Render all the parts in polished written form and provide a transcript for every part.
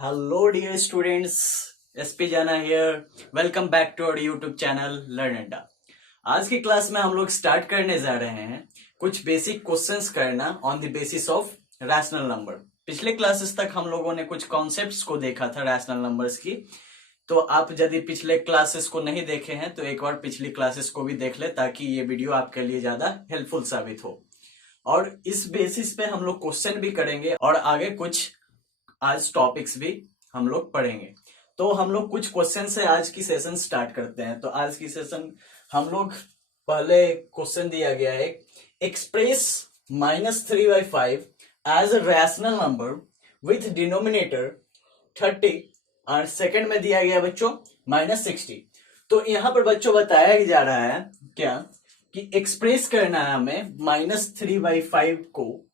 Hello, dear students. SP Jana here. Welcome back to our YouTube channel Learn Anda. आज की class में हम लोग स्टार्ट करने जा रहे हैं कुछ बेसिक क्वेश्चंस करना on the basis of rational number. पिछले क्लासेस तक हम लोगों ने कुछ कॉन्सेप्ट्स को देखा था रैशनल नंबर्स की। तो आप यदि पिछले क्लासेस को नहीं देखे हैं तो एक बार पिछली क्लासेस को भी देख ले ताकि ये वीडियो आपके लिए ज्यादा हेल्पफुल साबित हो। और इस बेसिस पे हम लोग क्वेश्चन भी करेंगे और आगे कुछ आज टॉपिक्स भी हम लोग पढ़ेंगे। तो हम लोग कुछ क्वेश्चन से आज की सेशन स्टार्ट करते हैं। तो आज की सेशन हम लोग पहले क्वेश्चन दिया गया है, express -3/5 as a rational number with denominator 30 और सेकंड में दिया गया बच्चों -60। तो यहाँ पर बच्चों बताया जा रहा है क्या कि एक्सप्रेस करना है हमें -3/5 को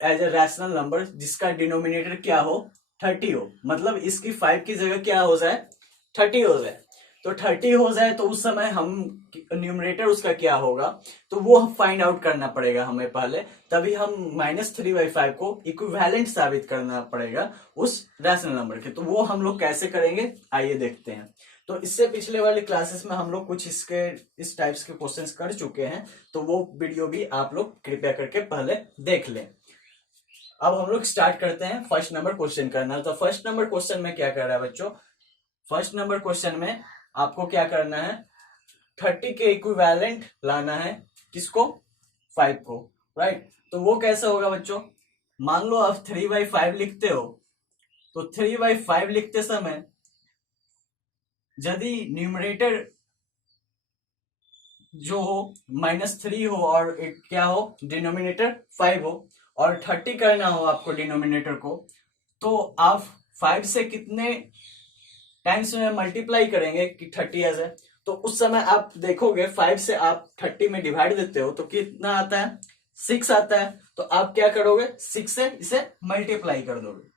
एज ए रैशनल नंबर जिसका डिनोमिनेटर क्या हो 30 हो, मतलब इसकी 5 की जगह क्या हो जाए 30 हो जाए। तो 30 हो जाए तो उस समय हम न्यूमरेटर उसका क्या होगा तो वो फाइंड आउट करना पड़ेगा हमें पहले, तभी हम -3/5 को इक्विवेलेंट साबित करना पड़ेगा उस रैशनल नंबर के। तो वो हम लोग कैसे करेंगे आइए देखते हैं। तो इससे पिछले वाले क्लासेस में हम लोग कुछ इस टाइप्स के क्वेश्चंस कर चुके हैं, तो वो वीडियो भी आप लोग कृपया करके पहले देख लें। अब हम लोग स्टार्ट करते हैं फर्स्ट नंबर क्वेश्चन करना। तो फर्स्ट नंबर क्वेश्चन में क्या कर रहा है बच्चों, फर्स्ट नंबर क्वेश्चन में आपको क्या करना है 30 के इक्विवेलेंट लाना है, किसको 5 को, राइट। तो वो कैसे होगा बच्चों, मान लो आप 3/5 लिखते हो तो 3/5 लिखते समय यदि न्यूमरेटर जो हो -3 हो और क्या हो डिनोमिनेटर 5 हो और 30 करना हो आपको डिनोमिनेटर को, तो आप 5 से कितने टाइम्स में मल्टीप्लाई करेंगे कि 30 आ जाए। तो उस समय आप देखोगे 5 से आप 30 में डिवाइड देते हो तो कितना आता है 6 आता है। तो आप क्या करोगे 6 से इसे मल्टीप्लाई कर दोगे।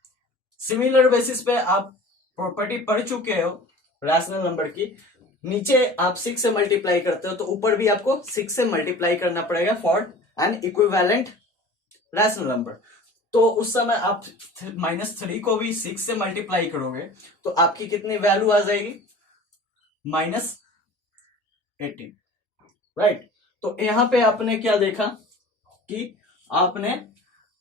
सिमिलर बेसिस पे आप प्रॉपर्टी पढ़ चुके हो रैशनल नंबर की, नीचे आप 6 से मल्टीप्लाई करते हो तो ऊपर भी आपको 6 से मल्टीप्लाई करना पड़ेगा for an equivalent rational number. तो उस समय आप -3 को भी 6 से मल्टीप्लाई करोगे तो आपकी कितनी वैल्यू आ जाएगी -18, राइट। तो यहां पे आपने क्या देखा कि आपने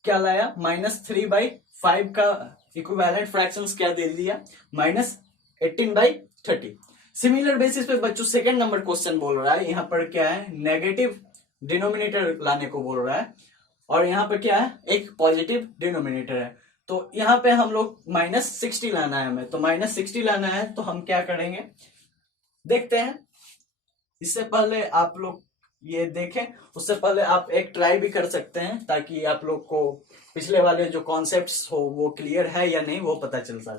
क्या लाया -3/5 का इक्विवेलेंट फ्रैक्शंस क्या दे दिया -18/30। सिमिलर बेसिस पे बच्चों सेकंड नंबर क्वेश्चन बोल रहा है, यहां पर क्या है नेगेटिव डिनोमिनेटर लाने को बोल रहा है और यहाँ पे क्या है एक पॉजिटिव डिनोमिनेटर है। तो यहाँ पे हम लोग -60 लाना है हमें, तो -60 लाना है तो हम क्या करेंगे देखते हैं। इससे पहले आप लोग ये देखें, उससे पहले आप एक ट्राई भी कर सकते हैं ताकि आप लोग को पिछले वाले जो कॉन्सेप्ट्स हो वो क्लियर है या नहीं वो पता चलता है।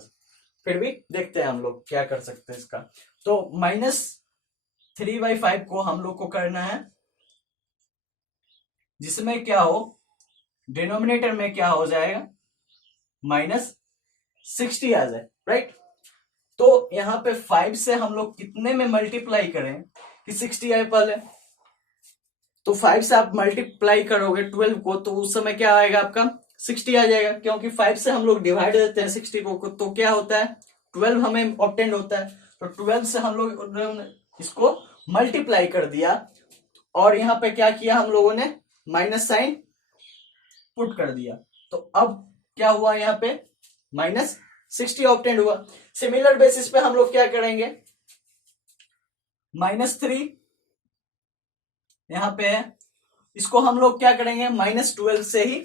फिर भी देखते हैं हम लोग क्या कर सकते हैं इसका। तो -3/5 को हम लोग को करना है जिसमें क्या हो डिनोमिनेटर में क्या हो जाएगा -60 आ जाए, राइट। तो यहाँ पे 5 से हम लोग कितने में मल्टीप्लाई करें कि 60 आए पहले। तो 5 से आप मल्टीप्लाई करोगे 12 को तो उस समय क्या आएगा आपका 60 आ जाएगा, क्योंकि 5 से हम लोग डिवाइड देते हैं 60 को तो क्या होता है 12 हमें ऑब्टेंड होता है। तो 12 से हम लोग इसको मल्टीप्लाई कर दिया और यहाँ पे क्या किया हम लोगों ने माइनस साइन पुट कर दिया। तो अब क्या हुआ यहाँ पे -60 ऑब्टेंड हुआ। सिमिलर बेसिस पे हम लोग क्या करेंगे -3 यहाँ पे है, इसको हम लोग क्या करेंगे -12 से ही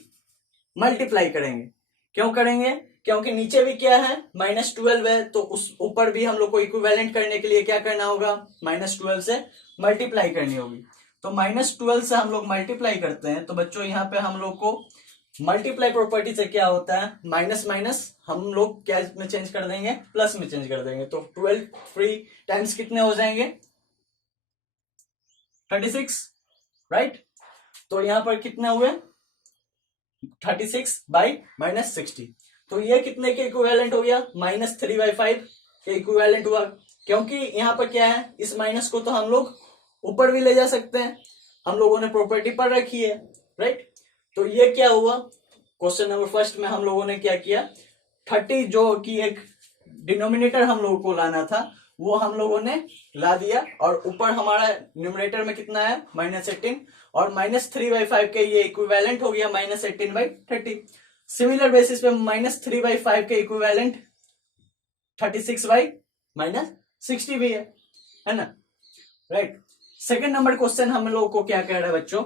मल्टीप्लाई करेंगे। क्यों करेंगे, क्योंकि नीचे भी क्या है -12 है तो उस ऊपर भी हम लोग को इक्विवेलेंट करने के लिए क्या करना होगा -12 से मल्टीप्लाई करनी होगी। तो -12 से हम लोग मल्टीप्लाई करते हैं तो बच्चों यहाँ पे हम लोग को मल्टीप्लाई प्रॉपर्टी से क्या होता है माइनस माइनस हम लोग क्या में चेंज कर देंगे प्लस में चेंज कर देंगे। तो 12 3 टाइम्स कितने हो जाएंगे 36, राइट। तो यहां पर कितने हुए 36/-60। तो ये कितने के इक्विवेलेंट हो गया -3/5 के इक्विवेलेंट हुआ, क्योंकि यहाँ पर क्या है इस माइनस को तो हम लोग ऊपर भी ले जा सकते हैं, हम लोगों ने प्रॉपर्टी पढ़ रखी है, राइट। तो ये क्या हुआ क्वेश्चन नंबर फर्स्ट में हम लोगों ने क्या किया 30 जो कि एक डिनोमिनेटर हम लोगों को लाना था वो हम लोगों ने ला दिया, और ऊपर हमारा न्यूमरेटर में कितना है -18, और -3/5 के ये इक्विवेलेंट हो गया -18/30। सिमिलर बेसिस पे -3/5 के इक्विवेलेंट 36/-60 भी है ना, राइट। सेकेंड नंबर क्वेश्चन हम लोग को क्या कह रहा है बच्चों,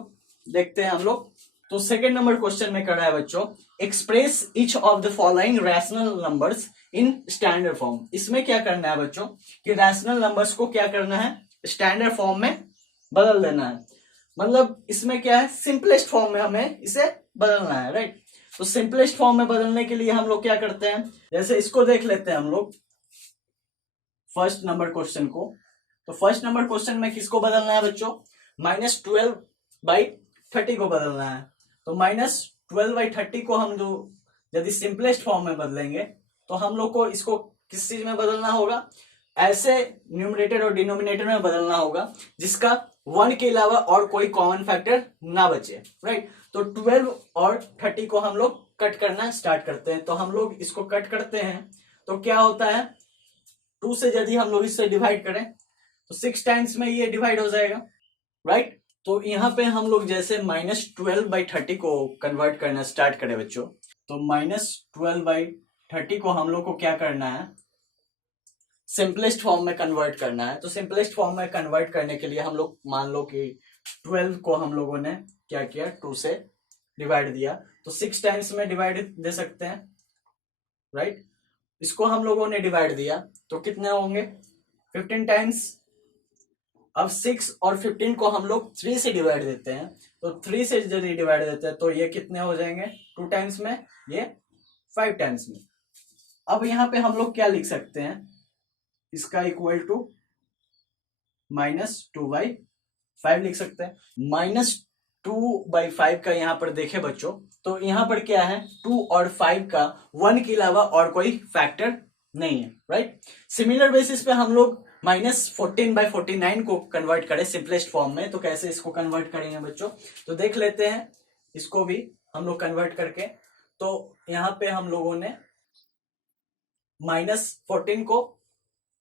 देखते हैं हम लोग। तो सेकेंड नंबर क्वेश्चन में कर रहा है बच्चों, express each of the following rational numbers in standard form. इसमें क्या करना है बच्चों कि रैशनल नंबर्स को क्या करना है, स्टैंडर्ड फॉर्म में बदल देना है। मतलब इसमें क्या है, सिंपलेस्ट फॉर्म में हमें इसे बदलना है, राइट। तो सिंपलेस्ट फॉर्म में बदलने के लिए हम लोग क्या करते हैं, जैसे इसको देख लेते हैं हम लोग फर्स्ट नंबर क्वेश्चन को। तो फर्स्ट नंबर क्वेश्चन में किसको बदलना है बच्चों, -12/30 को बदलना है। तो -12/30 को हम जो यदि सिंपलेस्ट फॉर्म में बदलेंगे तो हम लोग को इसको किस चीज में बदलना होगा, ऐसे न्यूमरेटर और डिनोमिनेटर में बदलना होगा जिसका 1 के अलावा और कोई कॉमन फैक्टर ना बचे, राइट। तो 12 और 30 को हम लोग कट करना स्टार्ट करते हैं। तो हम लोग इसको कट करते हैं तो क्या होता है, 2 से यदि हम लोग इससे डिवाइड करें तो 6 टाइम्स में ये डिवाइड हो जाएगा, राइट। तो यहाँ पे हम लोग जैसे -12/30 को कन्वर्ट करना स्टार्ट करें बच्चों, तो -12/30 को हम लोग को क्या करना है, सिंपलेस्ट फॉर्म में कन्वर्ट करना है। तो सिंपलेस्ट फॉर्म में कन्वर्ट करने के लिए हम लोग मान लो कि 12 को हम लोगों ने क्या किया, 2 से डिवाइड दिया, तो 6 टाइम्स में डिवाइड दे सकते हैं, राइट। इसको हम लोगों ने डिवाइड दिया तो कितने होंगे, 15 टाइम्स। अब 6 और 15 को हम लोग 3 से डिवाइड देते हैं, तो 3 से यदि डिवाइड देते हैं तो ये कितने हो जाएंगे, 2 टाइम्स में, ये 5 टाइम्स में। अब यहाँ पे हम लोग क्या लिख सकते हैं, इसका इक्वल टू -2/5 लिख सकते हैं। -2/5 का यहाँ पर देखे बच्चों, तो यहाँ पर क्या है, 2 और 5 का 1 के अलावा और कोई फैक्टर नहीं है, राइट। सिमिलर बेसिस पे हम लोग -14/49 को कन्वर्ट करें सिंपलेस्ट फॉर्म में, तो कैसे इसको कन्वर्ट करेंगे बच्चों, तो देख लेते हैं इसको भी हम लोग कन्वर्ट करके। तो यहाँ पे हम लोगों ने -14 को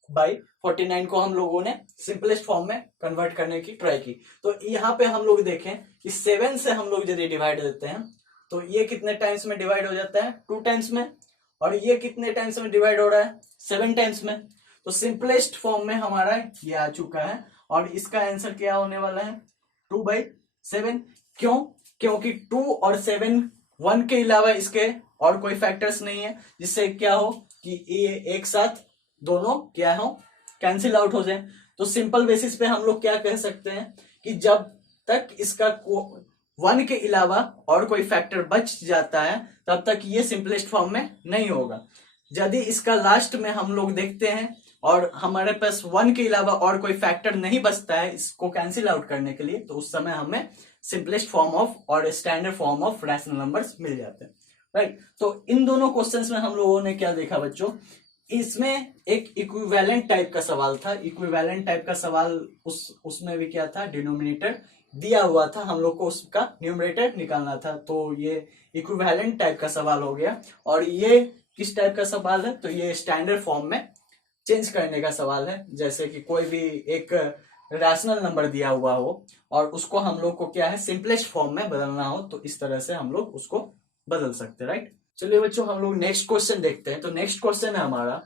बाई 49 को हम लोगों ने सिंपलेस्ट फॉर्म में कन्वर्ट करने की ट्राई की। तो यहाँ पे हम लोग देखें कि 7 से हम लोग यदि डिवाइड देते हैं तो ये कितने टाइम्स में डिवाइड हो जाता है, 2 टाइम्स में, और ये कितने टाइम्स में डिवाइड हो रहा है, 7 टाइम्स में। तो सिंपलेस्ट फॉर्म में हमारा ये आ चुका है, और इसका आंसर क्या होने वाला है, 2/7। क्यों, क्योंकि 2 और 7 1 के अलावा इसके और कोई फैक्टर्स नहीं है, जिससे क्या हो कि ये एक साथ दोनों क्या हो, कैंसिल आउट हो जाए। तो सिंपल बेसिस पे हम लोग क्या कह सकते हैं कि जब तक इसका 1 के अलावा और कोई फैक्टर बच जाता है तब तक ये सिंपलेस्ट फॉर्म में नहीं होगा। यदि इसका लास्ट में हम लोग देखते हैं और हमारे पास 1 के अलावा और कोई फैक्टर नहीं बचता है इसको कैंसिल आउट करने के लिए, तो उस समय हमें सिंपलेस्ट फॉर्म ऑफ और standard form of rational numbers मिल जाते हैं, राइट। तो इन दोनों क्वेश्चंस में हम लोगों ने क्या देखा बच्चों, इसमें एक इक्विवेलेंट टाइप का सवाल था। इक्विवेलेंट टाइप का सवाल उसमें भी क्या था, डिनोमिनेटर दिया हुआ था, हम लोग को उसका न्यूमरेटर निकालना था। तो ये इक्विवेलेंट टाइप का सवाल हो गया। और ये किस टाइप का सवाल है, तो ये स्टैंडर्ड फॉर्म में चेंज करने का सवाल है। जैसे कि कोई भी एक रैशनल नंबर दिया हुआ हो और उसको हम लोग को क्या है, सिंपलेस्ट फॉर्म में बदलना हो, तो इस तरह से हम लोग उसको बदल सकते हैं, राइट। चलिए बच्चों हम लोग नेक्स्ट क्वेश्चन देखते हैं। तो नेक्स्ट क्वेश्चन है हमारा,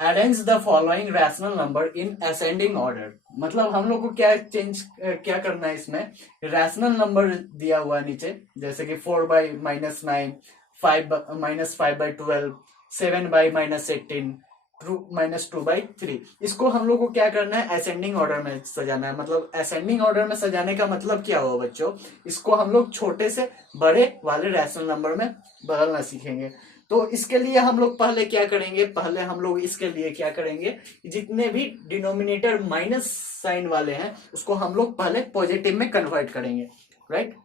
arrange the following rational number in ascending order. मतलब हम लोग को क्या क्या करना है, इसमें रैशनल नंबर दिया हुआ है नीचे, जैसे कि 4/-9, 5/-5/12, 7/-18, -2/3। इसको हम लोग को क्या करना है, असेंडिंग ऑर्डर में सजाना है। मतलब असेंडिंग ऑर्डर में सजाने का मतलब क्या हुआ बच्चों, इसको हम लोग छोटे से बड़े वाले रैशनल नंबर में बदलना सीखेंगे। तो इसके लिए हम लोग पहले क्या करेंगे, पहले हम लोग इसके लिए क्या करेंगे, जितने भी डिनोमिनेटर माइनस साइन वाले हैं उसको हम लोग पहले पॉजिटिव में कन्वर्ट करेंगे, राइट।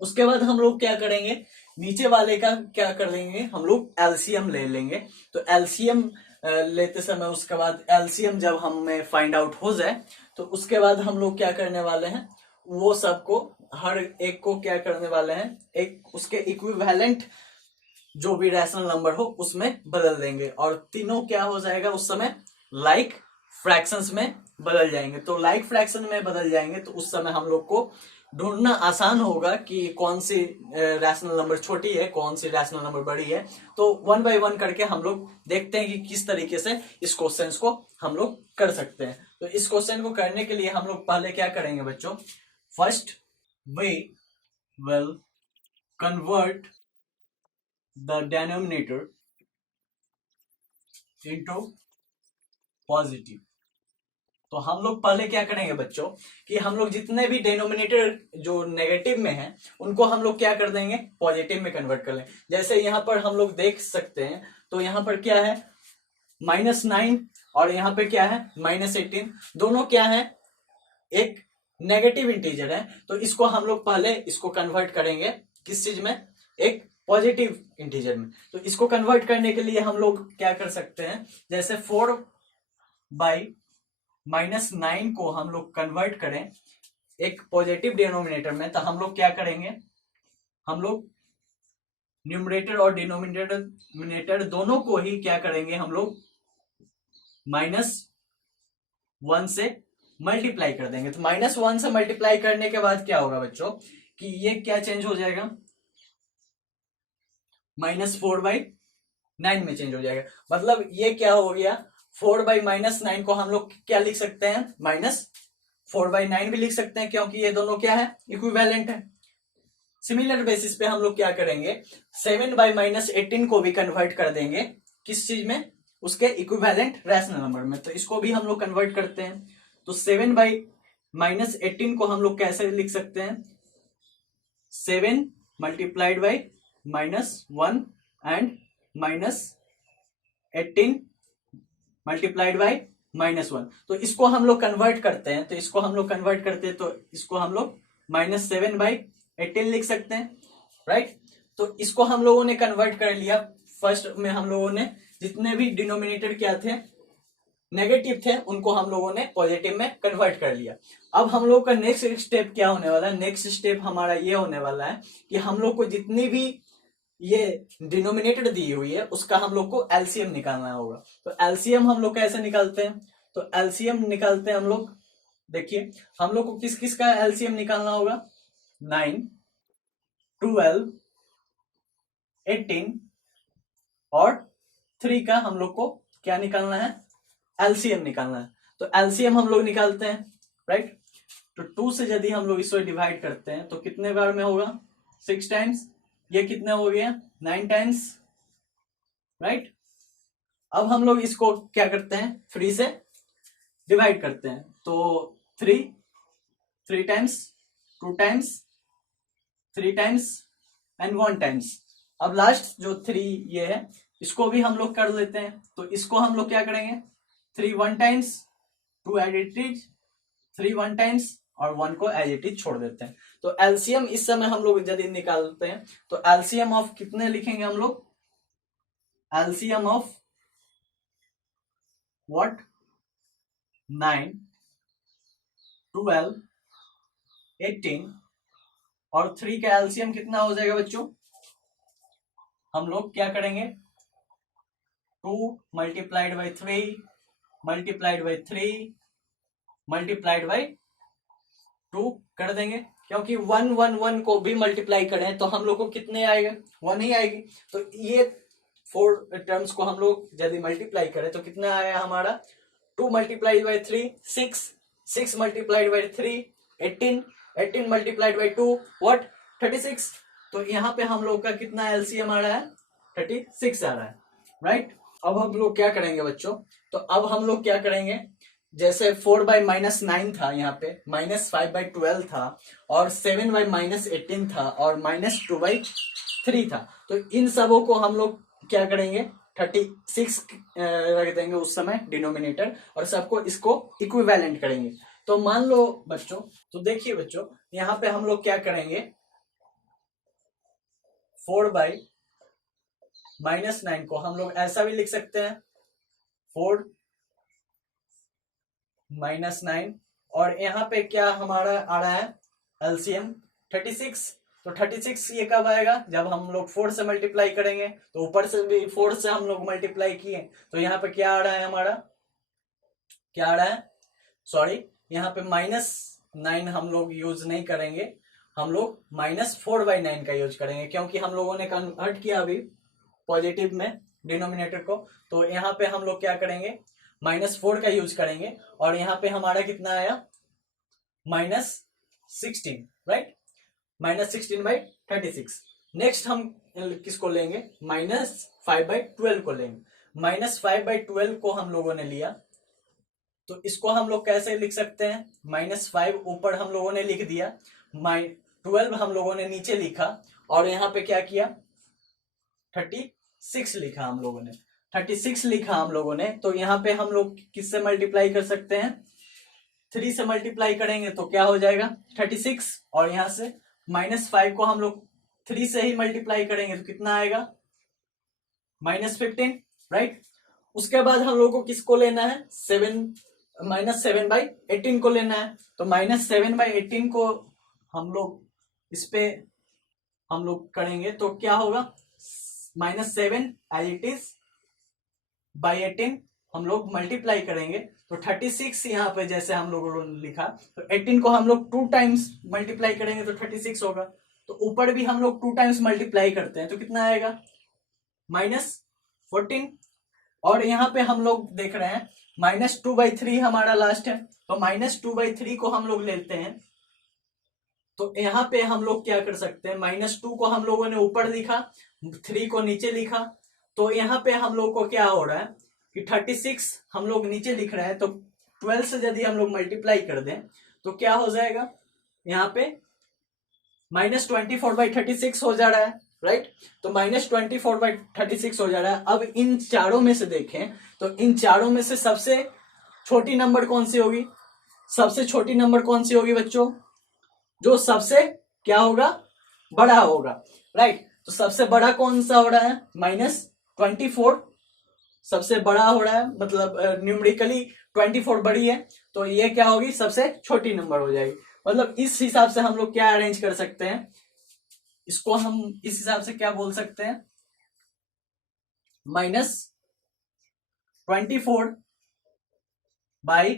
उसके बाद हम लोग क्या करेंगे, नीचे वाले का क्या कर लेंगे, हम लोग एलसीएम ले लेंगे। तो एलसीएम लेते समय उसके बाद एलसीएम जब हमें फाइंड आउट हो जाए तो उसके बाद हम लोग क्या करने वाले हैं, वो सबको हर एक को क्या करने वाले हैं, एक उसके इक्विवेलेंट जो भी रैशनल नंबर हो उसमें बदल देंगे, और तीनों क्या हो जाएगा उस समय, लाइक फ्रैक्शंस में बदल जाएंगे। तो लाइक फ्रैक्शन में बदल जाएंगे तो उस समय हम लोग को ढूंढना आसान होगा कि कौन सी रैशनल नंबर छोटी है, कौन सी रैशनल नंबर बड़ी है। तो वन बाय वन करके हम लोग देखते हैं कि किस तरीके से इस क्वेश्चन को हम लोग कर सकते हैं। तो इस क्वेश्चन को करने के लिए हम लोग पहले क्या करेंगे बच्चों, first we will convert the denominator into positive. तो हम लोग पहले क्या करेंगे बच्चों कि हम लोग जितने भी डिनोमिनेटर जो नेगेटिव में है उनको हम लोग क्या कर देंगे, पॉजिटिव में कन्वर्ट कर लेंगे। जैसे यहाँ पर हम लोग देख सकते हैं, तो यहाँ पर क्या है -9 और यहाँ पे क्या है -18, दोनों क्या है एक नेगेटिव इंटीजर है। तो इसको हम लोग पहले इसको कन्वर्ट करेंगे किस चीज में, एक पॉजिटिव इंटीजर में। तो इसको कन्वर्ट करने के लिए हम लोग क्या कर सकते हैं, जैसे 4/-9 को हम लोग कन्वर्ट करें एक पॉजिटिव डिनोमिनेटर में, तो हम लोग क्या करेंगे, हम लोग न्यूमरेटर और डिनोमिनेटर दोनों को ही क्या करेंगे, हम लोग -1 से मल्टीप्लाई कर देंगे। तो -1 से मल्टीप्लाई करने के बाद क्या होगा बच्चों कि ये क्या चेंज हो जाएगा, -4/9 में चेंज हो जाएगा। मतलब ये क्या हो गया, 4/-9 को हम लोग क्या लिख सकते हैं, -4/9 भी लिख सकते हैं, क्योंकि ये दोनों क्या है, इक्विवेलेंट है। सिमिलर बेसिस पे हम लोग क्या करेंगे, 7/-18 को भी कन्वर्ट कर देंगे किस चीज में, उसके इक्विवेलेंट रैशनल नंबर में। तो इसको भी हम लोग कन्वर्ट करते हैं। तो 7/-18 को हम लोग कैसे लिख सकते हैं, 7 multiplied by -1 and -18 multiplied by -1। तो इसको हम लोग कन्वर्ट करते हैं, तो इसको हम लोग कन्वर्ट करते हैं, तो इसको हम लोग -7/18 लिख सकते हैं, राइट। तो इसको हम लोगों ने कन्वर्ट कर लिया। फर्स्ट में हम लोगों ने जितने भी डिनोमिनेटर क्या थे, नेगेटिव थे, उनको हम लोगों ने पॉजिटिव में कन्वर्ट कर लिया। अब हम लोग का नेक्स्ट स्टेप क्या होने वाला है, नेक्स्ट स्टेप हमारा ये होने वाला है कि हम लोग को जितनी भी ये डिनोमिनेटर दी हुई है उसका हम लोग को एलसीएम निकालना होगा। तो एलसीएम हम लोग कैसे निकालते हैं, तो एलसीएम निकालते हैं हम लोग, देखिए हम लोग को किस किस का एलसीएम निकालना होगा, 9, 12, 18 और 3 का हम लोग को क्या निकालना है, एलसीएम निकालना है। तो एलसीएम हम लोग निकालते हैं, राइट। तो 2 से यदि हम लोग इसको डिवाइड करते हैं तो कितने बार में होगा, 6 टाइम्स। ये कितने हो गया, 9 टाइम्स, राइट। अब हम लोग इसको क्या करते हैं, 3 से डिवाइड करते हैं। तो 3 times, 2 times, 3 times and 1 times. अब लास्ट जो 3 ये है इसको भी हम लोग कर लेते हैं। तो इसको हम लोग क्या करेंगे, 3 1 times, 2 as it is, 3 1 times और 1 को एज इट इज छोड़ देते हैं। तो एलसीएम इस समय हम लोग यदि निकालते हैं तो एलसीएम ऑफ कितने लिखेंगे हम लोग, एलसीएम ऑफ व्हाट, 9, 12, 18 और 3 का एलसीएम कितना हो जाएगा बच्चों, हम लोग क्या करेंगे, 2 multiplied by 3 multiplied by 3 multiplied by 2 कर देंगे, क्योंकि 1 1 1 को भी मल्टीप्लाई करें तो हम लोग को कितने आएगा, 1 ही आएगी। तो ये 4 टर्म्स को हम लोग यदि मल्टीप्लाई करें तो कितना आया हमारा, 2 multiplied by 3 6, 6 multiplied by 3 18, 18 multiplied by 2 what, 36। तो यहाँ पे हम लोग का कितना एलसीएम आ रहा है, 36 आ रहा है, राइट। अब हम लोग क्या करेंगे बच्चों, तो अब हम लोग क्या करेंगे, जैसे 4/-9 था, यहाँ पे -5/12 था और 7/-18 था और -2/3 था। तो इन सबों को हम लोग क्या करेंगे, 36 रख देंगे उस समय डिनोमिनेटर और सबको इसको इक्विवेलेंट करेंगे। तो मान लो बच्चों, तो देखिए बच्चों यहाँ पे हम लोग क्या करेंगे, 4/-9 को हम लोग ऐसा भी लिख सकते हैं, 4-9 और यहाँ पे क्या हमारा आ रहा है एलसीएम 36। तो 36 ये कब आएगा, जब हम लोग 4 से मल्टीप्लाई करेंगे, तो ऊपर से भी 4 से हम लोग मल्टीप्लाई किए, तो यहाँ पे क्या आ रहा है हमारा, क्या आ रहा है, सॉरी यहाँ पे -9 हम लोग यूज नहीं करेंगे, हम लोग -4/9 का यूज करेंगे, क्योंकि हम लोगों ने कन्वर्ट किया अभी पॉजिटिव में डिनोमिनेटर को, तो यहाँ पे हम लोग क्या करेंगे, -4 का यूज करेंगे, और यहाँ पे हमारा कितना आया, -16, राइट, -16/36। नेक्स्ट हम किसको लेंगे, -5/12 को लेंगे, -5/12 को हम लोगों ने लिया, तो इसको हम लोग कैसे लिख सकते हैं, -5 ऊपर हम लोगों ने लिख दिया, 12 हम लोगों ने नीचे लिखा, और यहाँ पे क्या किया, 36 लिखा हम लोगों ने, 36 लिखा हम लोगों ने, तो यहाँ पे हम लोग किससे मल्टीप्लाई कर सकते हैं, 3 से मल्टीप्लाई करेंगे तो क्या हो जाएगा 36, और यहाँ से -5 को हम लोग 3 से ही मल्टीप्लाई करेंगे तो कितना आएगा, -15, राइट। उसके बाद हम लोग को किसको लेना है, -7/18 को लेना है, तो -7/18 को हम लोग इस पे हम लोग करेंगे तो क्या होगा, -7 एज इट इज बाई 18 हम लोग मल्टीप्लाई करेंगे, तो 36 यहाँ पे जैसे हम लोगों ने लिखा, तो 18 को हम लोग 2 टाइम्स मल्टीप्लाई करेंगे तो 36 होगा, तो ऊपर भी हम लोग 2 टाइम्स मल्टीप्लाई करते हैं तो कितना आएगा, -14, और यहाँ पे हम लोग देख रहे हैं -2/3 हमारा लास्ट है, तो -2/3 को हम लोग लेते हैं, तो यहाँ पे हम लोग क्या कर सकते हैं, -2 को हम लोगों ने ऊपर लिखा, 3 को नीचे लिखा, तो यहाँ पे हम लोग को क्या हो रहा है कि 36 हम लोग नीचे लिख रहे हैं, तो 12 से यदि हम लोग मल्टीप्लाई कर दें तो क्या हो जाएगा, यहाँ पे -24/36 हो जा रहा है, राइट, तो -24/36 हो जा रहा है। अब इन चारों में से देखें तो इन चारों में से सबसे छोटी नंबर कौन सी होगी, सबसे छोटी नंबर कौन सी होगी बच्चों, जो सबसे क्या होगा, बड़ा होगा, राइट, तो सबसे बड़ा कौन सा हो रहा है, -24 सबसे बड़ा हो रहा है, मतलब न्यूमेरिकली 24 बड़ी है, तो ये क्या होगी, सबसे छोटी नंबर हो जाएगी। मतलब इस हिसाब से हम लोग क्या अरेंज कर सकते हैं, इसको हम इस हिसाब से क्या बोल सकते हैं, -24 बाई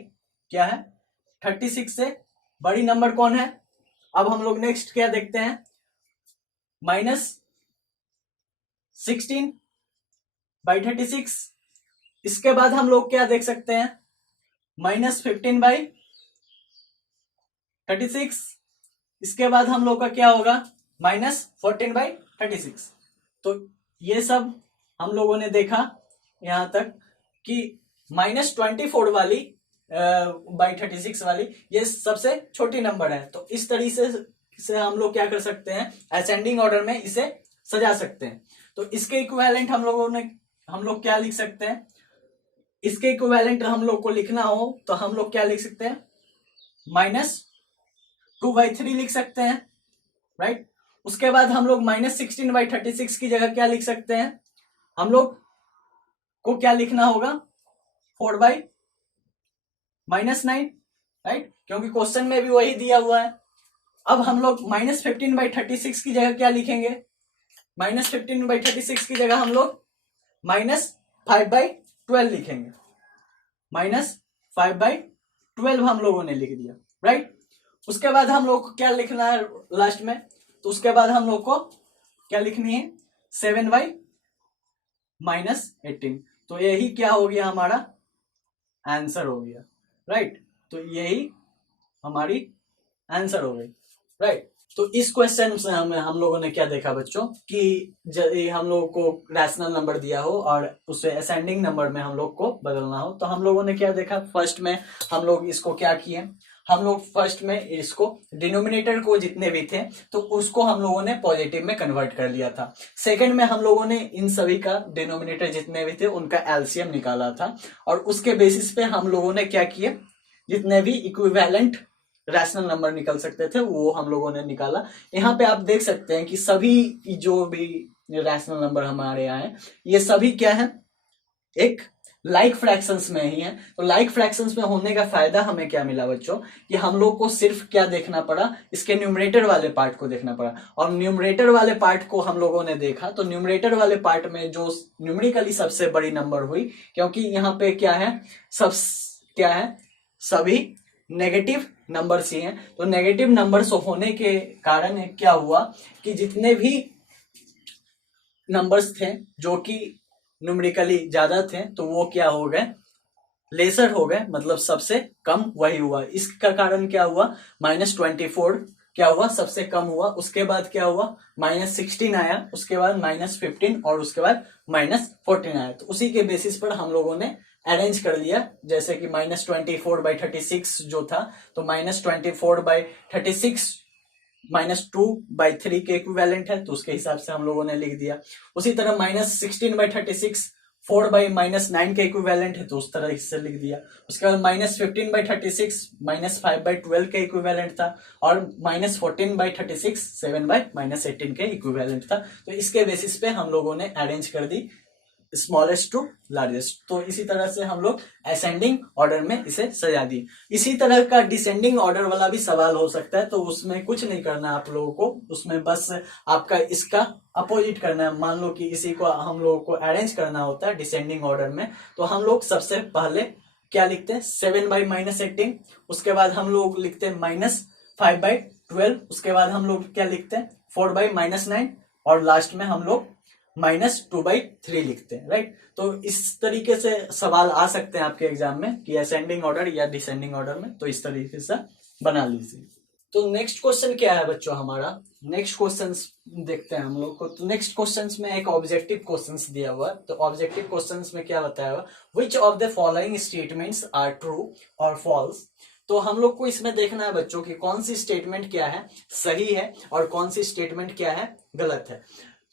क्या है 36 से बड़ी नंबर कौन है। अब हम लोग नेक्स्ट क्या देखते हैं, -16/36, इसके बाद हम लोग क्या देख सकते हैं, -15/36, इसके बाद हम लोग का क्या होगा, -14/36। तो ये सब हम लोगों ने देखा यहां तक कि -24 वाली बाई 36 वाली ये सबसे छोटी नंबर है, तो इस तरीके से हम लोग क्या कर सकते हैं, असेंडिंग ऑर्डर में इसे सजा सकते हैं। तो इसके इक्विवेलेंट हम लोग क्या लिख सकते हैं, इसके इक्विवेलेंट हम लोग को लिखना हो तो हम लोग क्या लिख सकते हैं, -2/3 लिख सकते हैं, राइट। उसके बाद हम लोग -16/36 की जगह क्या लिख सकते हैं, हम लोग को क्या लिखना होगा, 4/-9, राइट, क्योंकि क्वेश्चन में भी वही दिया हुआ है। अब हम लोग -15/36 की जगह क्या लिखेंगे, -15/36 की जगह हम लोग -5/12 लिखेंगे, -5/12 हम लोगों ने लिख दिया, राइट। उसके बाद हम लोग को क्या लिखना है लास्ट में, तो उसके बाद हम लोग को क्या लिखनी है, 7/-18, तो यही क्या हो गया, हमारा आंसर हो गया, राइट। तो यही हमारी आंसर हो गई, राइट। तो इस क्वेश्चन से हम लोगों ने क्या देखा बच्चों, कि हम लोगों को रैशनल नंबर दिया हो और उसे असेंडिंग नंबर में हम लोग को बदलना हो, तो हम लोगों ने क्या देखा, फर्स्ट में हम लोग इसको क्या किए, हम लोग फर्स्ट में इसको डिनोमिनेटर को जितने भी थे तो उसको हम लोगों ने पॉजिटिव में कन्वर्ट कर लिया था। सेकंड में हम लोगों ने इन सभी का डिनोमिनेटर जितने भी थे उनका एलसीएम निकाला था, और उसके बेसिस पे हम लोगों ने क्या किए, जितने भी इक्विवेलेंट रैशनल नंबर निकल सकते थे वो हम लोगों ने निकाला। यहाँ पे आप देख सकते हैं कि सभी जो भी रैशनल नंबर हमारे यहाँ है ये सभी क्या है, एक लाइक फ्रैक्शंस में ही है। तो लाइक फ्रैक्शंस में होने का फायदा हमें क्या मिला बच्चों, कि हम लोग को सिर्फ क्या देखना पड़ा, इसके न्यूमरेटर वाले पार्ट को देखना पड़ा। और न्यूमरेटर वाले पार्ट को हम लोगों ने देखा, तो न्यूमरेटर वाले पार्ट में जो न्यूमेरिकली सबसे बड़ी नंबर हुई, क्योंकि यहाँ पे क्या है, सब क्या है, सभी नेगेटिव नंबर्स ही हैं। तो नेगेटिव नंबर्स होने के कारण क्या हुआ कि जितने भी नंबर्स थे जो कि न्यूमेरिकली ज्यादा थे, तो वो क्या हो गए, लेसर हो गए, मतलब सबसे कम वही हुआ। इसका कारण क्या हुआ, -24 क्या हुआ, सबसे कम हुआ। उसके बाद क्या हुआ, -16 आया, उसके बाद -15 और उसके बाद -14 आया। तो उसी के बेसिस पर हम लोगों ने अरेंज कर लिया, जैसे कि -24/36 जो था, तो -24/36 -2/3 के इक्विवेलेंट है, तो उसके हिसाब से हम लोगों ने लिख दिया। उसी तरह -16/36 4/-9 के इक्विवेलेंट है, तो उस तरह से लिख दिया। उसके बाद -15/36 -5/12 के इक्विवेलेंट था, और -14/36 7/-18 के इक्विवेलेंट था। तो इसके बेसिस पे हम लोगों ने अरेंज कर दी स्मॉलेस्ट टू लार्जेस्ट। तो इसी तरह से हम लोग असेंडिंग ऑर्डर में इसे सजा दी। इसी तरह का डिसेंडिंग ऑर्डर वाला भी सवाल हो सकता है, तो उसमें कुछ नहीं करना आप लोगों को, उसमें बस आपका इसका अपोजिट करना है। मान लो कि इसी को हम लोगों को अरेंज करना होता है डिसेंडिंग ऑर्डर में, तो हम लोग सबसे पहले क्या लिखते हैं, 7/-18। उसके बाद हम लोग लिखते हैं -5/12। उसके बाद हम लोग क्या लिखते हैं, 4/-9, और लास्ट में हम लोग -2/3 लिखते हैं, राइट। तो इस तरीके से सवाल आ सकते हैं आपके एग्जाम में कि असेंडिंग ऑर्डर या डिसेंडिंग ऑर्डर में, तो इस तरीके से बना लीजिए। तो नेक्स्ट क्वेश्चन क्या है बच्चों हमारा, नेक्स्ट क्वेश्चन देखते हैं हम लोग को। तो नेक्स्ट क्वेश्चन में एक ऑब्जेक्टिव क्वेश्चन दिया हुआ है। तो ऑब्जेक्टिव क्वेश्चन में क्या बताया हुआ, which of the following statements are true और फॉल्स। तो हम लोग को इसमें देखना है बच्चों कि कौन सी स्टेटमेंट क्या है सही है और कौन सी स्टेटमेंट क्या है गलत है।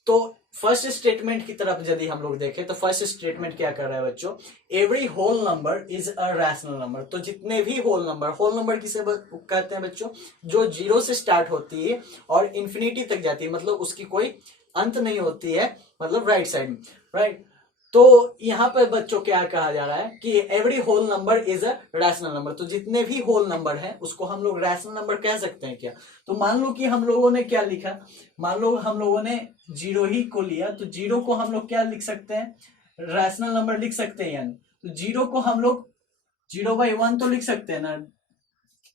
तो फर्स्ट स्टेटमेंट की तरफ यदि हम लोग देखें, तो फर्स्ट स्टेटमेंट क्या कर रहा है बच्चों, every whole number is a rational number. तो जितने भी होल नंबर किसे कहते हैं बच्चों, जो 0 से स्टार्ट होती है और इंफिनिटी तक जाती है, मतलब उसकी कोई अंत नहीं होती है, मतलब राइट साइड में, राइट। तो यहाँ पे बच्चों क्या कहा जा रहा है कि every whole number is a rational number. तो जितने भी होल नंबर है उसको हम लोग रैशनल नंबर कह सकते हैं क्या। तो मान लो कि हम लोगों ने क्या लिखा, मान लो हम लोगों ने 0 ही को लिया, तो 0 को हम लोग क्या लिख सकते हैं, रैशनल नंबर लिख सकते हैं यानी। तो 0 को हम लोग 0/1 तो लिख सकते हैं ना,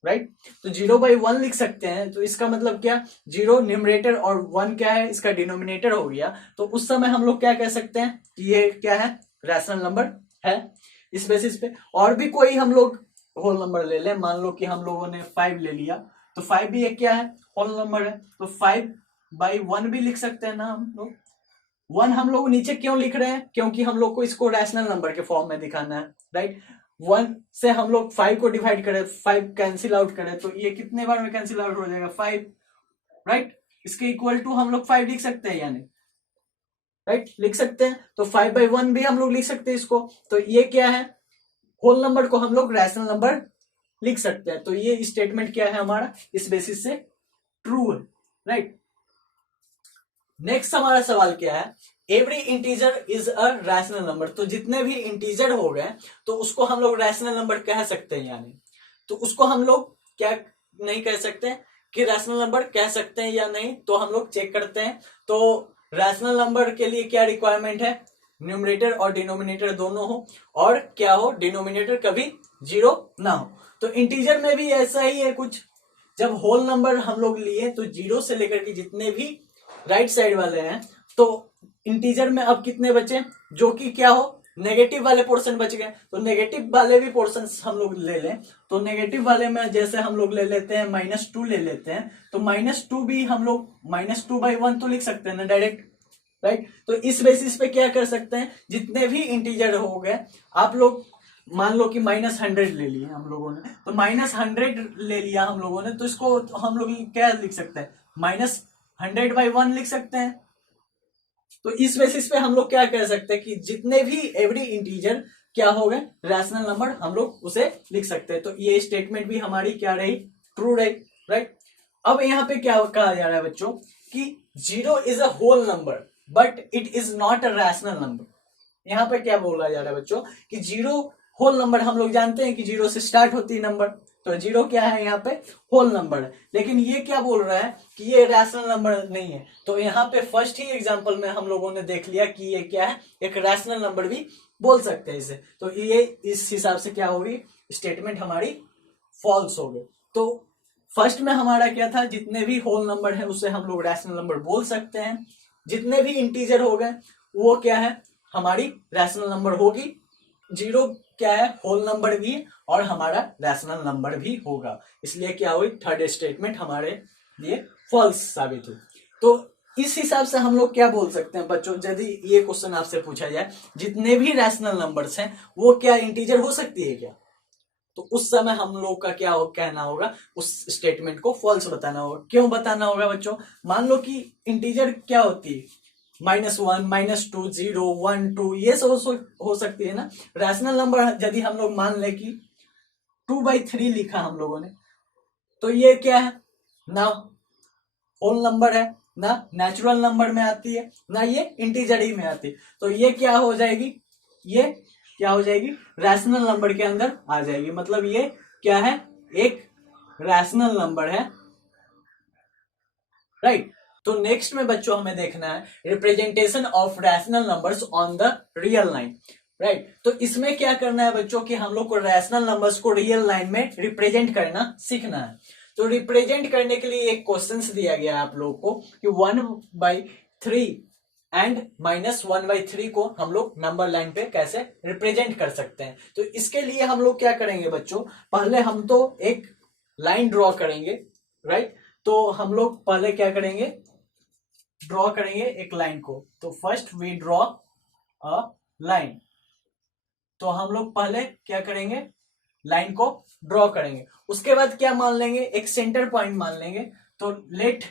राइट। तो 0/1 लिख सकते हैं, तो इसका मतलब क्या, 0 न्यूमरेटर और 1 क्या है, इसका डिनोमिनेटर हो गया। तो उस समय हम लोग क्या कह सकते हैं कि ये क्या है, रैशनल नंबर है। इस बेसिस पे और भी कोई हम लोग होल नंबर ले लें, मान लो कि हम लोगों ने 5 ले लिया, तो 5 भी एक क्या है, होल नंबर है। तो 5/1 भी लिख सकते हैं ना हम लोग। 1 हम लोग नीचे क्यों लिख रहे हैं, क्योंकि हम लोग को इसको रैशनल नंबर के फॉर्म में दिखाना है, राइट। 1 से हम लोग 5 को डिवाइड करें, 5 कैंसिल आउट करें, तो ये कितने बार में कैंसिल आउट हो जाएगा, 5, राइट। इसके इक्वल टू हम लोग 5 लिख सकते हैं यानी, राइट, लिख सकते हैं। तो 5/1 भी हम लोग लिख सकते हैं इसको। तो ये क्या है, होल नंबर को हम लोग रैशनल नंबर लिख सकते हैं। तो ये स्टेटमेंट क्या है हमारा, इस बेसिस से ट्रू है, राइट। नेक्स्ट हमारा सवाल क्या है, every integer is a rational number. तो जितने भी इंटीजर हो गए तो उसको हम लोग रैशनल नंबर कह सकते हैं यानी। तो उसको हम लोग क्या नहीं कह सकते कि रैशनल नंबर कह सकते हैं या नहीं, तो हम लोग चेक करते हैं। तो रैशनल नंबर के लिए क्या रिक्वायरमेंट है, न्यूमरेटर और डिनोमिनेटर दोनों हो, और क्या हो, डिनोमिनेटर कभी 0 ना हो। तो इंटीजर में भी ऐसा ही है कुछ, जब होल नंबर हम लोग लिए तो 0 से लेकर के जितने भी राइट साइड वाले हैं, तो इंटीजर में अब कितने बचे, जो कि क्या हो, नेगेटिव वाले पोर्शन बच गए। तो नेगेटिव वाले भी पोर्शन हम लोग ले लें, तो नेगेटिव वाले में जैसे हम लोग ले लेते हैं -2 ले लेते हैं, तो -2 भी हम लोग -2/1 तो लिख सकते हैं ना डायरेक्ट, राइट। तो इस बेसिस पे क्या कर सकते हैं, जितने भी इंटीजर हो गए आप लोग, मान लो कि -100 ले लिए हम लोगों ने, तो -100 ले लिया हम लोगों ने, तो इसको हम लोग क्या लिख सकते हैं, -100/1 लिख सकते हैं। तो इस बेसिस पे हम लोग क्या कह सकते हैं कि जितने भी एवरी इंटीजर क्या हो गए रैशनल नंबर, हम लोग उसे लिख सकते हैं। तो ये स्टेटमेंट भी हमारी क्या रही, ट्रू रही, राइट। अब यहाँ पे क्या कहा जा रहा है बच्चों कि 0 is a whole number but it is not a rational number. यहाँ पे क्या बोला जा रहा है बच्चों कि जीरो होल नंबर, हम लोग जानते हैं कि जीरो से स्टार्ट होती है नंबर, तो जीरो क्या है यहाँ पे होल नंबर है। लेकिन ये क्या बोल रहा है कि ये रैशनल नंबर नहीं है। तो यहाँ पे फर्स्ट ही एग्जांपल में हम लोगों ने देख लिया कि ये क्या है, एक रैशनल नंबर भी बोल सकते हैं इसे। तो ये इस हिसाब से क्या होगी, स्टेटमेंट हमारी फॉल्स हो गई। तो फर्स्ट में हमारा क्या था, जितने भी होल नंबर है उसे हम लोग रैशनल नंबर बोल सकते हैं, जितने भी इंटीजर हो गए वो क्या है, हमारी रैशनल नंबर होगी। जीरो क्या है, होल नंबर भी और हमारा रैशनल नंबर भी होगा। इसलिए क्या हुई, थर्ड स्टेटमेंट हमारे लिए फॉल्स साबित हुई। तो इस हिसाब से हम लोग क्या बोल सकते हैं बच्चों, यदि ये क्वेश्चन आपसे पूछा जाए जितने भी रैशनल नंबर्स हैं वो क्या इंटीजर हो सकती है क्या, तो उस समय हम लोग का क्या कहना होगा, उस स्टेटमेंट को फॉल्स बताना होगा। क्यों बताना होगा बच्चों, मान लो कि इंटीजर क्या होती है, -1, -2, 0, 1, 2, ये सब हो सकती है ना। रैशनल नंबर यदि हम लोग मान ले कि 2/3 लिखा हम लोगों ने, तो ये क्या है, ना होल नंबर है, ना नेचुरल नंबर में आती है, ना ये इंटीजर ही में आती है। तो ये क्या हो जाएगी, ये क्या हो जाएगी, रैशनल नंबर के अंदर आ जाएगी। मतलब ये क्या है, एक रैशनल नंबर है, राइट। तो नेक्स्ट में बच्चों हमें देखना है representation of rational numbers on the real line, right. तो इसमें क्या करना है बच्चों कि हम लोग को रैशनल नंबर्स को रियल लाइन में रिप्रेजेंट करना सीखना है। तो रिप्रेजेंट करने के लिए एक क्वेश्चन दिया गया है आप लोग को कि 1/3 एंड -1/3 को हम लोग नंबर लाइन पे कैसे रिप्रेजेंट कर सकते हैं। तो इसके लिए हम लोग क्या करेंगे बच्चों, पहले हम तो एक लाइन ड्रॉ करेंगे, राइट। तो हम लोग पहले क्या करेंगे, ड्रॉ करेंगे एक लाइन को। तो first we draw a line. तो हम लोग पहले क्या करेंगे, लाइन को ड्रॉ करेंगे। उसके बाद क्या मान लेंगे, एक सेंटर पॉइंट मान लेंगे। तो let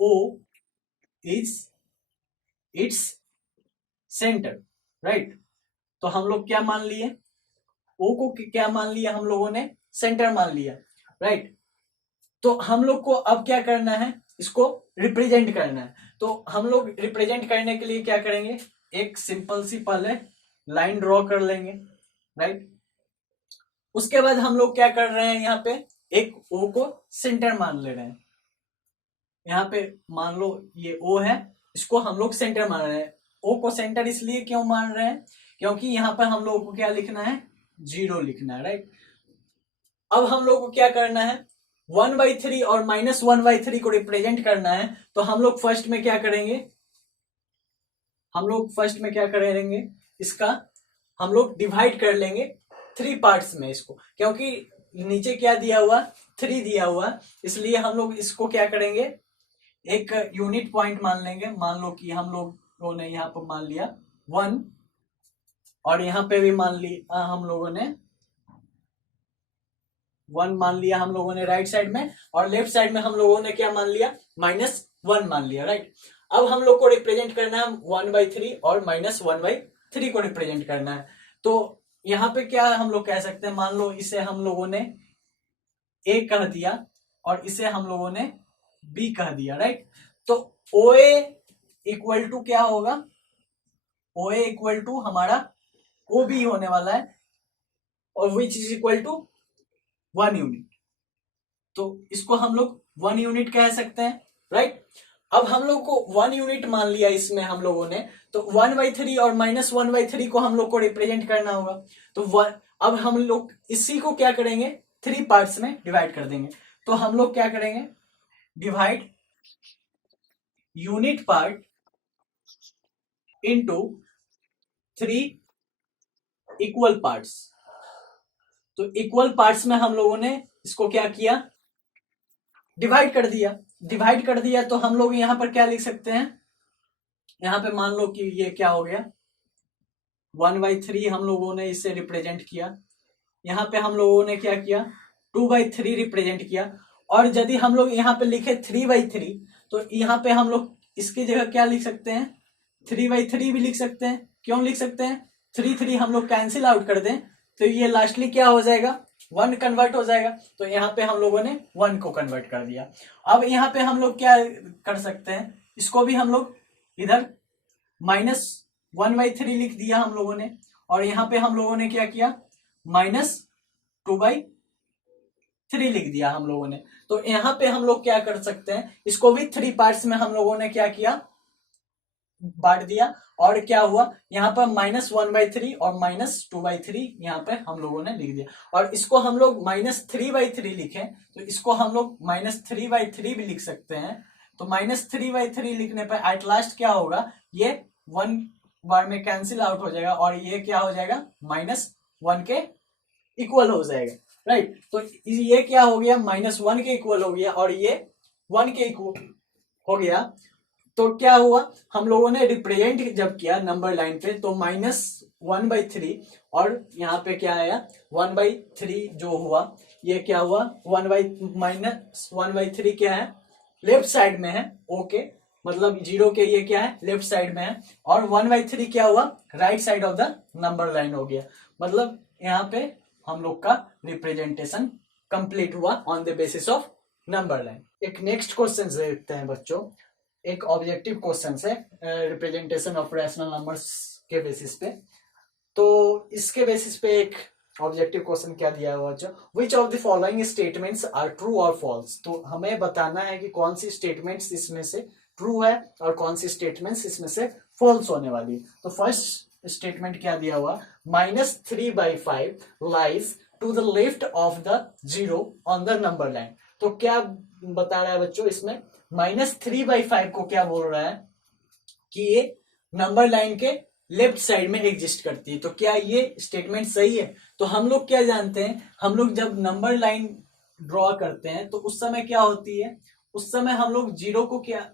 O is its centre, right. तो हम लोग क्या मान लिए, ओ को क्या मान लिया हम लोगों ने, सेंटर मान लिया, राइट। तो हम लोग को अब क्या करना है, इसको रिप्रेजेंट करना है। तो हम लोग रिप्रेजेंट करने के लिए क्या करेंगे, एक सिंपल सी पहले लाइन ड्रॉ कर लेंगे, राइट। उसके बाद हम लोग क्या कर रहे हैं, यहाँ पे एक ओ को सेंटर मान ले रहे हैं। यहाँ पे मान लो ये ओ है, इसको हम लोग सेंटर मान रहे हैं। ओ को सेंटर इसलिए क्यों मान रहे हैं, क्योंकि यहाँ पर हम लोग को क्या लिखना है, 0 लिखना है, राइट। अब हम लोग को क्या करना है, 1/3 और -1/3 को रिप्रेजेंट करना है। तो हम लोग फर्स्ट में क्या करेंगे, इसका हम लोग डिवाइड कर लेंगे 3 पार्ट्स में इसको, क्योंकि नीचे क्या दिया हुआ, 3 दिया हुआ, इसलिए हम लोग इसको क्या करेंगे, एक यूनिट पॉइंट मान लेंगे। मान लो कि हम लोगों ने यहाँ पर मान लिया 1, और यहाँ पे भी मान लिया हम लोगों ने 1 मान लिया हम लोगों ने राइट साइड में, और लेफ्ट साइड में हम लोगों ने क्या मान लिया, -1 मान लिया, राइट। अब हम लोग को रिप्रेजेंट करना है 1/3 और -1/3 को रिप्रेजेंट करना है। तो यहाँ पे क्या हम लोग कह सकते हैं, मान लो इसे हम लोगों ने ए कह दिया और इसे हम लोगों ने बी कह दिया, राइट। तो ओ ए इक्वल टू क्या होगा, ओ ए इक्वल टू हमारा ओ बी होने वाला है, और which is equal to 1 unit. तो इसको हम लोग 1 यूनिट कह सकते हैं, राइट। अब हम लोग को 1 यूनिट मान लिया इसमें हम लोगों ने, तो 1/3 और -1/3 को हम लोग को रिप्रेजेंट करना होगा। तो अब हम लोग इसी को क्या करेंगे, 3 पार्ट्स में डिवाइड कर देंगे। तो हम लोग क्या करेंगे, divide unit part into 3 equal parts. तो इक्वल पार्ट्स में हम लोगों ने इसको क्या किया, डिवाइड कर दिया। तो हम लोग यहां पर क्या लिख सकते हैं, यहां पे मान लो कि ये क्या हो गया, 1/3 हम लोगों ने इसे रिप्रेजेंट किया। यहाँ पे हम लोगों ने क्या किया, 2/3 रिप्रेजेंट किया। और यदि हम लोग यहाँ पे लिखे 3/3, तो यहाँ पे हम लोग इसकी जगह क्या लिख सकते हैं, 3/3 भी लिख सकते हैं। क्यों लिख सकते हैं, 3 हम लोग कैंसिल आउट कर दें तो ये लास्टली क्या हो जाएगा, 1 कन्वर्ट हो जाएगा। तो यहाँ पे हम लोगों ने 1 को कन्वर्ट कर दिया। अब यहाँ पे हम लोग क्या कर सकते हैं, इसको भी हम लोग इधर -1/3 लिख दिया हम लोगों ने, और यहाँ पे हम लोगों ने क्या किया, -2/3 लिख दिया हम लोगों ने। तो यहाँ पे हम लोग क्या कर सकते हैं, इसको भी 3 पार्ट्स में हम लोगों ने क्या किया, बांट दिया। और क्या हुआ, यहाँ पर -1/3 और -2/3 यहाँ पे हम लोगों ने लिख दिया। और इसको हम लोग -3/3 लिखें तो इसको हम लोग -3/3 भी लिख सकते हैं। तो -3/3 लिखने पर एट लास्ट क्या होगा, ये 1 बार में कैंसिल आउट हो जाएगा और ये क्या हो जाएगा, -1 के इक्वल हो जाएगा, राइट। तो ये क्या हो गया, -1 के इक्वल हो गया और ये 1 के इक्वल हो गया। तो क्या हुआ, हम लोगों ने रिप्रेजेंट जब किया नंबर लाइन पे तो -1/3 और यहाँ पे क्या आया 1/3 जो हुआ, ये क्या हुआ, -1/3 क्या है, लेफ्ट साइड में है, ओके, मतलब 0 के ये क्या है, लेफ्ट साइड में है। और 1/3 क्या हुआ, right side of the number line हो गया। मतलब यहाँ पे हम लोग का रिप्रेजेंटेशन कंप्लीट हुआ on the basis of number line. एक नेक्स्ट क्वेश्चन देखते हैं बच्चों, एक ऑब्जेक्टिव क्वेश्चन है रिप्रेजेंटेशन ऑफ रैशनल नंबर्स के बेसिस पे। तो इसके बेसिस पे एक ऑब्जेक्टिव क्वेश्चन क्या दिया हुआ बच्चों, which of the following statements are true और फॉल्स। तो हमें बताना है कि कौन सी स्टेटमेंट्स इसमें से ट्रू है और कौन सी स्टेटमेंट्स इसमें से फॉल्स होने वाली है। तो फर्स्ट स्टेटमेंट क्या दिया हुआ, -3/5 lies to the left of the 0 on the number line. तो क्या बता रहा है बच्चों इसमें, -3/5 को क्या बोल रहा है कि ये नंबर लाइन के लेफ्ट साइड में एग्जिस्ट करती है। तो क्या ये स्टेटमेंट सही है। तो हम लोग क्या जानते हैं, हम लोग जब नंबर लाइन ड्रॉ करते हैं तो उस समय क्या होती है, उस समय हम लोग 0 को क्या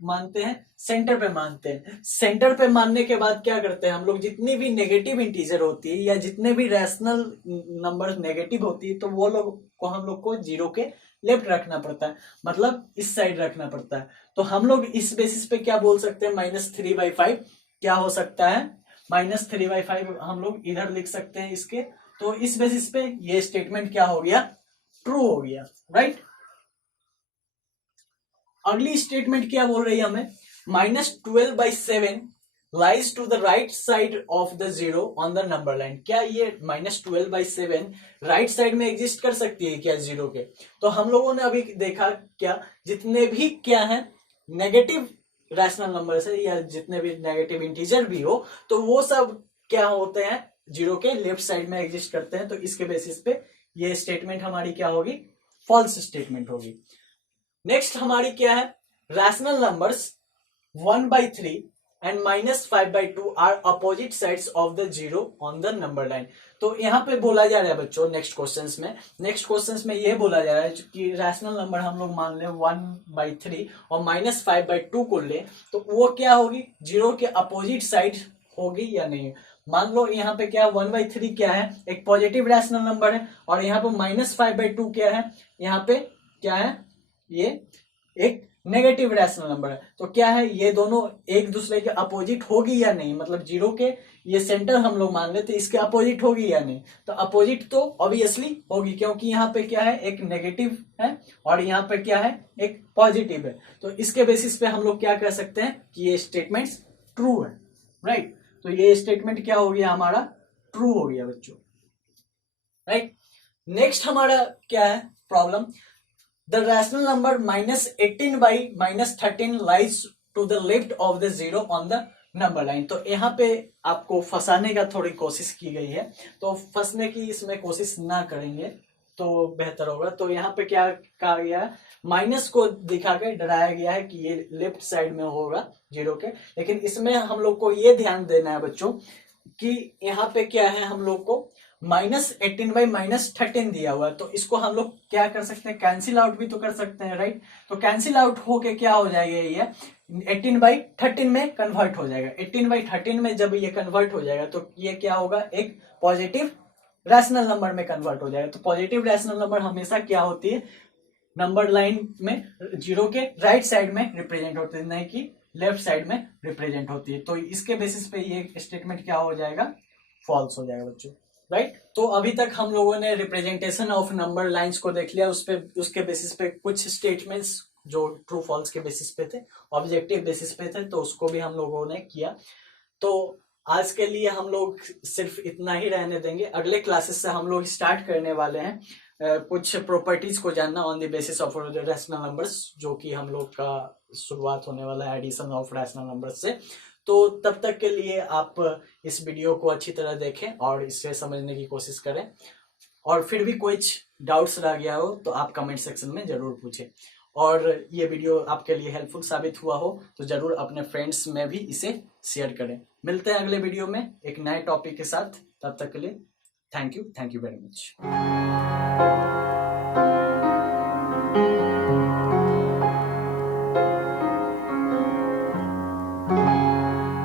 मानते हैं, सेंटर पे मानते हैं। सेंटर पे मानने के बाद क्या करते हैं हम लोग, जितनी भी नेगेटिव इंटीजर होती है या जितने भी रैशनल नंबर नेगेटिव होती है तो वो लोग को हम लोग को 0 के लेफ्ट रखना पड़ता है, मतलब इस साइड रखना पड़ता है। तो हम लोग इस बेसिस पे क्या बोल सकते हैं, -3/5 क्या हो सकता है, -3/5 हम लोग इधर लिख सकते हैं इसके। तो इस बेसिस पे ये स्टेटमेंट क्या हो गया, ट्रू हो गया, राइट। अगली स्टेटमेंट क्या बोल रही है हमें, -12/7 lies to the right side of the 0 on the number line. क्या ये -12/7 राइट साइड में एग्जिस्ट कर सकती है क्या 0 के। तो हम लोगों ने अभी देखा क्या, जितने भी क्या है नेगेटिव रैशनल नंबर है या जितने भी नेगेटिव इंटीजर भी हो तो वो सब क्या होते हैं, 0 के लेफ्ट साइड में एग्जिस्ट करते हैं। तो इसके बेसिस पे ये स्टेटमेंट हमारी क्या होगी, फॉल्स स्टेटमेंट होगी। नेक्स्ट हमारी क्या है, rational numbers 1/3 and -5/2 are opposite sides of the 0 on the number line. तो यहाँ पे बोला जा रहा है बच्चों नेक्स्ट क्वेश्चंस में ये बोला जा रहा है कि रैशनल नंबर हम लोग मान ले 1/3 और -5/2 को ले तो वो क्या होगी, 0 के अपोजिट साइड होगी या नहीं। मान लो यहाँ पे क्या 1/3 क्या है, एक पॉजिटिव रैशनल नंबर है, और यहाँ पे -5/2 क्या है, यहाँ पे क्या है, ये एक नेगेटिव रैशनल नंबर है। तो क्या है, ये दोनों एक दूसरे के अपोजिट होगी या नहीं, मतलब 0 के ये सेंटर हम लोग मान लेते इसके अपोजिट होगी या नहीं। तो अपोजिट तो ऑब्वियसली होगी, क्योंकि यहाँ पे क्या है, एक नेगेटिव है और यहाँ पे क्या है, एक पॉजिटिव है। तो इसके बेसिस पे हम लोग क्या कह सकते हैं कि ये स्टेटमेंट्स ट्रू है, राइट। तो ये स्टेटमेंट क्या हो गया हमारा, ट्रू हो गया बच्चों, राइट। नेक्स्ट हमारा क्या है problem, the rational number -18/-13 lies to the left of the 0 on the number line। तो यहाँ पे आपको फंसाने का थोड़ी कोशिश की गई है, तो फंसने की इसमें कोशिश ना करेंगे तो बेहतर होगा। तो यहाँ पे क्या कहा गया है, माइनस को दिखा के डराया गया है कि ये लेफ्ट साइड में होगा 0 के। लेकिन इसमें हम लोग को ये ध्यान देना है बच्चों कि यहाँ पे क्या है, हम लोग को -18/-13 दिया हुआ है। तो इसको हम लोग क्या कर सकते हैं, कैंसिल आउट भी तो कर सकते हैं, राइट। तो कैंसिल आउट होके क्या हो जाएगा, ये 18/13 में कन्वर्ट हो जाएगा। 18/13 में जब ये कन्वर्ट हो जाएगा तो ये क्या होगा, एक पॉजिटिव रैशनल नंबर में कन्वर्ट हो जाएगा। तो पॉजिटिव रैशनल नंबर हमेशा क्या होती है, नंबर लाइन में 0 के राइट साइड में रिप्रेजेंट होती है, नहीं कि लेफ्ट साइड में रिप्रेजेंट होती है। तो इसके बेसिस पे ये स्टेटमेंट क्या हो जाएगा, फॉल्स हो जाएगा बच्चों, राइट। तो अभी तक हम लोगों ने रिप्रेजेंटेशन ऑफ नंबर लाइंस को देख लिया, उसके बेसिस पे कुछ स्टेटमेंट्स जो ट्रू फॉल्स के बेसिस पे थे, ऑब्जेक्टिव बेसिस पे थे, तो उसको भी हम लोगों ने किया। तो आज के लिए हम लोग सिर्फ इतना ही रहने देंगे। अगले क्लासेस से हम लोग स्टार्ट करने वाले हैं कुछ प्रॉपर्टीज को जानना on the basis of rational numbers, जो कि हम लोग का शुरुआत होने वाला है एडिशन ऑफ रैशनल नंबर्स से। तो तब तक के लिए आप इस वीडियो को अच्छी तरह देखें और इसे समझने की कोशिश करें, और फिर भी कुछ डाउट्स रह गया हो तो आप कमेंट सेक्शन में जरूर पूछें। और ये वीडियो आपके लिए हेल्पफुल साबित हुआ हो तो जरूर अपने फ्रेंड्स में भी इसे शेयर करें। मिलते हैं अगले वीडियो में एक नए टॉपिक के साथ। तब तक के लिए थैंक यू वेरी मच।